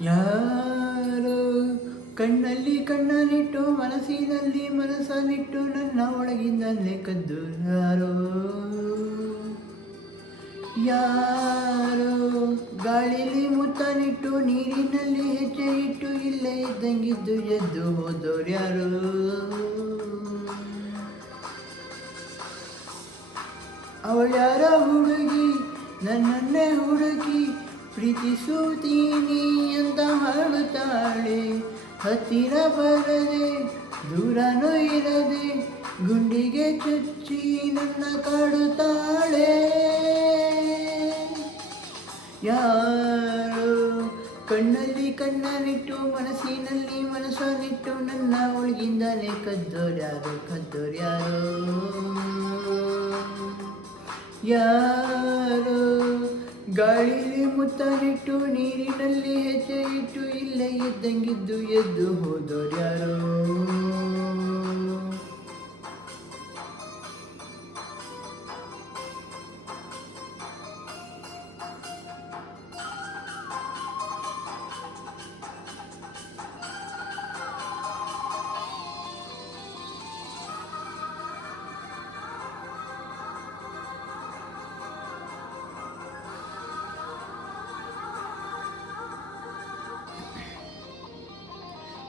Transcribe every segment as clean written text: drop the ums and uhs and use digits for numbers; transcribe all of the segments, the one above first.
ಯಾರೋ ಕಣ್ಣಲ್ಲಿ ಕಣ್ಣನಿಟ್ಟು ಮನಸ್ಸಿನಲ್ಲಿ ಮನಸ್ಸನ್ನಿಟ್ಟು ನನ್ನ ಒಳಗಿಂದಲೇ ಕದ್ದು ಯಾರೋ ಯಾರೋ ಗಾಳಿಲಿ ಮುತ್ತನಿಟ್ಟು ನೀರಿನಲ್ಲಿ ಹೆಜ್ಜೆ ಇಟ್ಟು ಇಲ್ಲೇ ಇದ್ದಂಗಿದ್ದು ಎದ್ದು ಹೋದೋರ್ಯಾರೋ ಅವಳ್ಯಾರ ಹುಡುಗಿ ನನ್ನನ್ನೇ ಹುಡುಗಿ ಪ್ರೀತಿಸುತ್ತೀನಿ ಅಂತ ಹಾಡುತ್ತಾಳೆ ಹತ್ತಿರ ಬರದೆ ದೂರನೂ ಇರದೆ ಗುಂಡಿಗೆ ಚುಚ್ಚಿ ನನ್ನ ಕಾಡುತ್ತಾಳೆ ಯಾರೋ ಕಣ್ಣಲ್ಲಿ ಕಣ್ಣನಿಟ್ಟು ಮನಸ್ಸಿನಲ್ಲಿ ಮನಸ್ಸನ್ನಿಟ್ಟು ನನ್ನ ಒಳಗಿಂದಲೇ ಕದ್ದೋರ್ಯಾರೋ ಯಾರೋ ಗಾಳಿಲಿ ಮುತ್ತನಿಟ್ಟು ನೀರಿನಲ್ಲಿ ಹೆಜ್ಜೆ ಇಟ್ಟು ಇಲ್ಲೇ ಇದ್ದಂಗಿದ್ದು ಎದ್ದು ಹೋದೋರ್ಯಾರೋ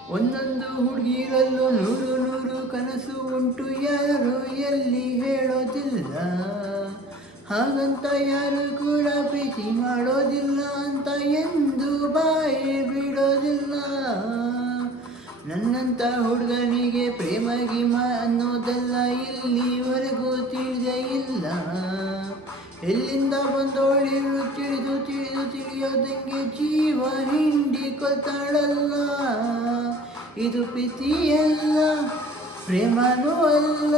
ಒಂದೊಂದು ಹುಡುಗಿರಲ್ಲೂ ನೂರು ನೂರು ಕನಸು ಉಂಟು ಯಾರು ಎಲ್ಲಿ ಹೇಳೋದಿಲ್ಲ ಹಾಗಂತ ಯಾರು ಕೂಡ ಪ್ರೀತಿ ಮಾಡೋದಿಲ್ಲ ಅಂತ ಎಂದು ಬಾಯಿ ಬಿಡೋದಿಲ್ಲ ನನ್ನಂಥ ಹುಡುಗನಿಗೆ ಪ್ರೇಮ ಗಿಮ ಅನ್ನೋದೆಲ್ಲ ಇಲ್ಲಿವರೆಗೂ ತಿಳಿದೇ ಇಲ್ಲ ಎಲ್ಲಿಂದ ಬಂದೋಳಿರು ತಿಳಿದು ತಿಳಿಯೋದಂಗೆ ಜೀವ ಹಿಂಡಿಕೊಳ್ತಾಳಲ್ಲ ಇದು ಪ್ರೀತಿಯಲ್ಲ ಪ್ರೇಮನೂ ಅಲ್ಲ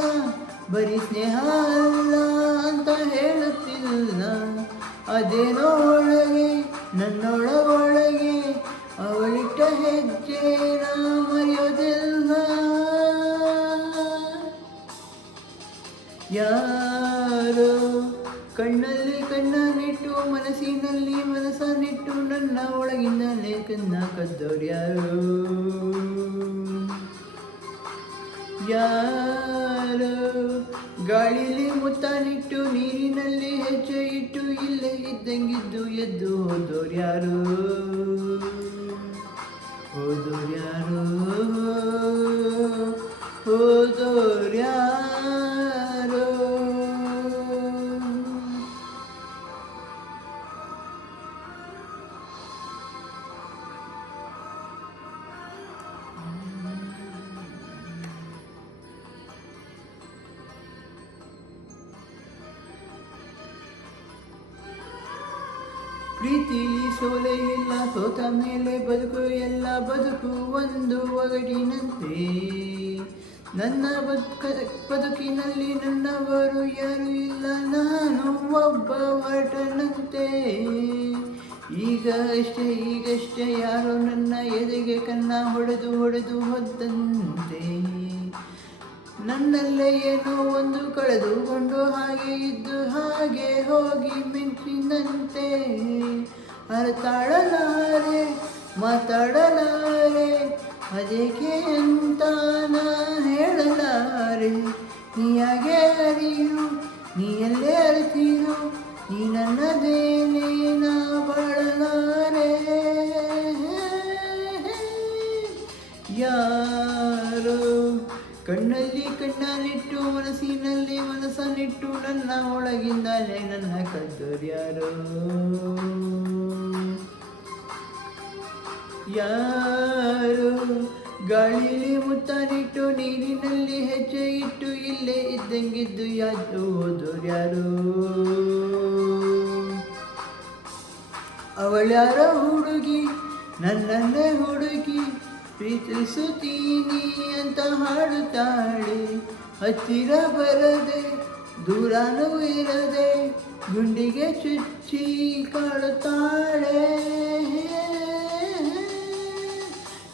ಬರೀ ಸ್ನೇಹ ಅಲ್ಲ ಅಂತ ಹೇಳುತ್ತಿಲ್ಲ ಅದೇನೋ ಒಳಗೆ ನನ್ನೊಳಗೊಳಗೆ ಅವಳಿಟ್ಟ ಹೆಜ್ಜೆನ ಮರೆಯೋದಿಲ್ಲ ಯಾರೋ ಕಣ್ಣಲ್ಲಿ ಕಣ್ಣನಿಟ್ಟು ಮನಸ್ಸಿನಲ್ಲಿ ಮನಸ್ಸನ್ನಿಟ್ಟು ನನ್ನ ಒಳಗಿಂದಲೇ ಕದ್ದೋರ್ಯಾರೋ ಯಾರೋ ಗಾಳಿಲಿ ಮುತ್ತನಿಟ್ಟು ನೀರಿನಲ್ಲಿ ಹೆಜ್ಜೆ ಇಟ್ಟು ಇಲ್ಲೇ ಇದ್ದಂಗಿದ್ದು ಎದ್ದು ಹೋದೋರ್ಯಾರೋ ಪ್ರೀತಿಲಿ ಸೋಲೆ ಇಲ್ಲ ಸೋತ ಮೇಲೆ ಬದುಕು ಎಲ್ಲ ಬದುಕು ಒಂದು ಒಗಟಿನಂತೆ ನನ್ನ ಬದುಕಿನಲ್ಲಿ ನನ್ನವರು ಯಾರು ಇಲ್ಲ ನಾನು ಒಬ್ಬ ಹೊರಟನಂತೆ ಈಗಷ್ಟೇ ಯಾರೋ ನನ್ನ ಎದೆಗೆ ಕನ್ನ ಹೊಡೆದು ಹೊದ್ದಂತೆ ನನ್ನಲ್ಲೇ ಏನೋ ಒಂದು ಕಳೆದುಕೊಂಡು ಹಾಗೆ ಇದ್ದು ಹಾಗೆ ಹೋಗಿ ಮಿಂಚಿನಂತೆ ಅರ್ಥಾಡಲಾರೆ ಮಾತಾಡಲಾರೆ ಅದಕ್ಕೆ ಅಂತ ನಾ ಹೇಳಲಾರೆ ನೀ ಯಾಕೆ ಅರಿಯು ನೀ ಎಲ್ಲೇ ಅರಿತೀರು ನೀ ನನ್ನದೇನೇ ನಾ ಬಾಳಲಾರೆ ಯಾರೋ ಕಣ್ಣಲ್ಲಿ ಕಣ್ಣನಿಟ್ಟು ಮನಸ್ಸಿನಲ್ಲಿ ಮನಸ್ಸನ್ನಿಟ್ಟು ನನ್ನ ಒಳಗಿಂದಲೇ ನನ್ನ ಕದ್ದೋರ್ಯಾರೋ ಯಾರೋ ಗಾಳಿಲಿ ಮುತ್ತನಿಟ್ಟು ನೀರಿನಲ್ಲಿ ಹೆಜ್ಜೆ ಇಟ್ಟು ಇಲ್ಲೇ ಇದ್ದಂಗಿದ್ದು ಯಾರು ಹೋದೋರ್ಯಾರೋ ಅವಳ್ಯಾರ ಹುಡುಗಿ ನನ್ನನ್ನೇ ಹುಡುಗಿ ಪ್ರೀತಿಸುತ್ತೀನಿ ಅಂತ ಹಾಡುತ್ತಾಳೆ ಹತ್ತಿರ ಬರದೆ ದೂರನೂ ಇರದೆ ಗುಂಡಿಗೆ ಚುಚ್ಚಿ ಕಾಡುತ್ತಾಳೆ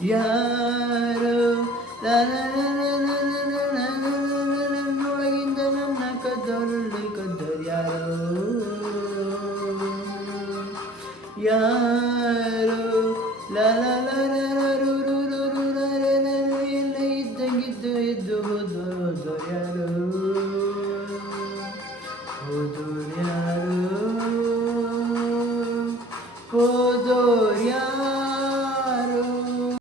ಯಾರೋ ನನ್ನೊಳಗಿಂದ ನನ್ನ ಕದ್ದೋರ್ಯಾರೋ ಯಾರೋ ಇದ್ದು ಇದ್ದು ದೊರೆಯಲು